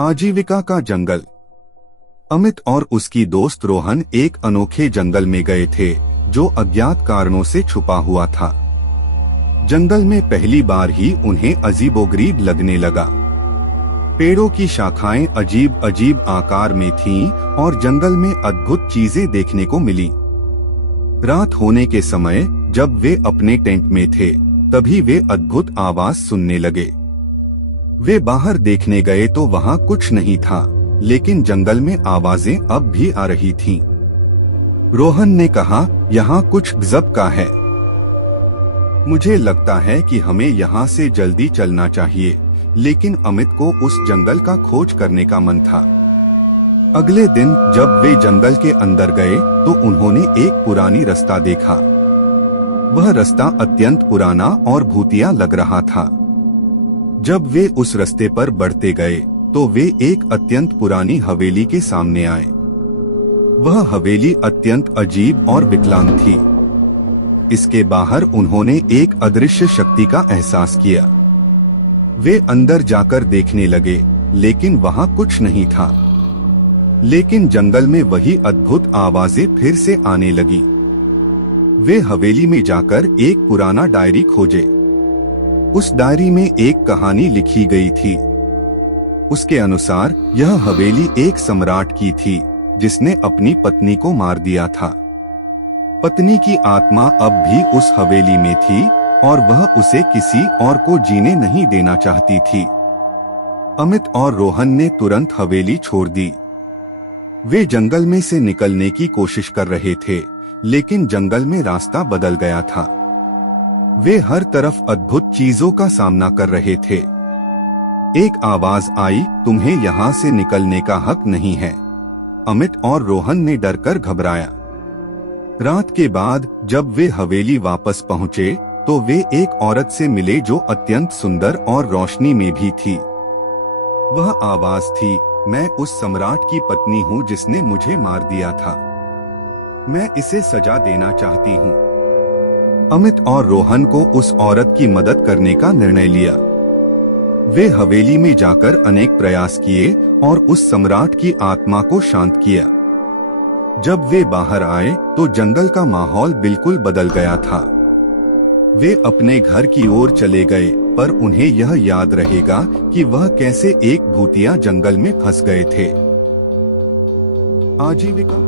आजीविका का जंगल। अमित और उसकी दोस्त रोहन एक अनोखे जंगल में गए थे जो अज्ञात कारणों से छुपा हुआ था। जंगल में पहली बार ही उन्हें अजीबोगरीब लगने लगा। पेड़ों की शाखाएं अजीब अजीब आकार में थीं और जंगल में अद्भुत चीजें देखने को मिली। रात होने के समय जब वे अपने टेंट में थे तभी वे अद्भुत आवाज सुनने लगे। वे बाहर देखने गए तो वहाँ कुछ नहीं था, लेकिन जंगल में आवाजें अब भी आ रही थीं। रोहन ने कहा, यहाँ कुछ गजब का है। मुझे लगता है कि हमें यहाँ से जल्दी चलना चाहिए। लेकिन अमित को उस जंगल का खोज करने का मन था। अगले दिन जब वे जंगल के अंदर गए तो उन्होंने एक पुरानी रास्ता देखा। वह रास्ता अत्यंत पुराना और भूतिया लग रहा था। जब वे उस रास्ते पर बढ़ते गए तो वे एक अत्यंत पुरानी हवेली के सामने आए। वह हवेली अत्यंत अजीब और विकलांग थी। इसके बाहर उन्होंने एक अदृश्य शक्ति का एहसास किया। वे अंदर जाकर देखने लगे, लेकिन वहाँ कुछ नहीं था। लेकिन जंगल में वही अद्भुत आवाजें फिर से आने लगी। वे हवेली में जाकर एक पुराना डायरी खोजे। उस डायरी में एक कहानी लिखी गई थी। उसके अनुसार यह हवेली एक सम्राट की थी जिसने अपनी पत्नी को मार दिया था। पत्नी की आत्मा अब भी उस हवेली में थी और वह उसे किसी और को जीने नहीं देना चाहती थी। अमित और रोहन ने तुरंत हवेली छोड़ दी। वे जंगल में से निकलने की कोशिश कर रहे थे, लेकिन जंगल में रास्ता बदल गया था। वे हर तरफ अद्भुत चीजों का सामना कर रहे थे। एक आवाज आई, तुम्हें यहाँ से निकलने का हक नहीं है। अमित और रोहन ने डरकर घबराया। रात के बाद जब वे हवेली वापस पहुँचे तो वे एक औरत से मिले जो अत्यंत सुंदर और रोशनी में भी थी। वह आवाज थी, मैं उस सम्राट की पत्नी हूँ जिसने मुझे मार दिया था। मैं इसे सजा देना चाहती हूँ। अमित और रोहन को उस औरत की मदद करने का निर्णय लिया। वे हवेली में जाकर अनेक प्रयास किए और उस सम्राट की आत्मा को शांत किया। जब वे बाहर आए तो जंगल का माहौल बिल्कुल बदल गया था। वे अपने घर की ओर चले गए, पर उन्हें यह याद रहेगा कि वह कैसे एक भूतिया जंगल में फंस गए थे। आजीविका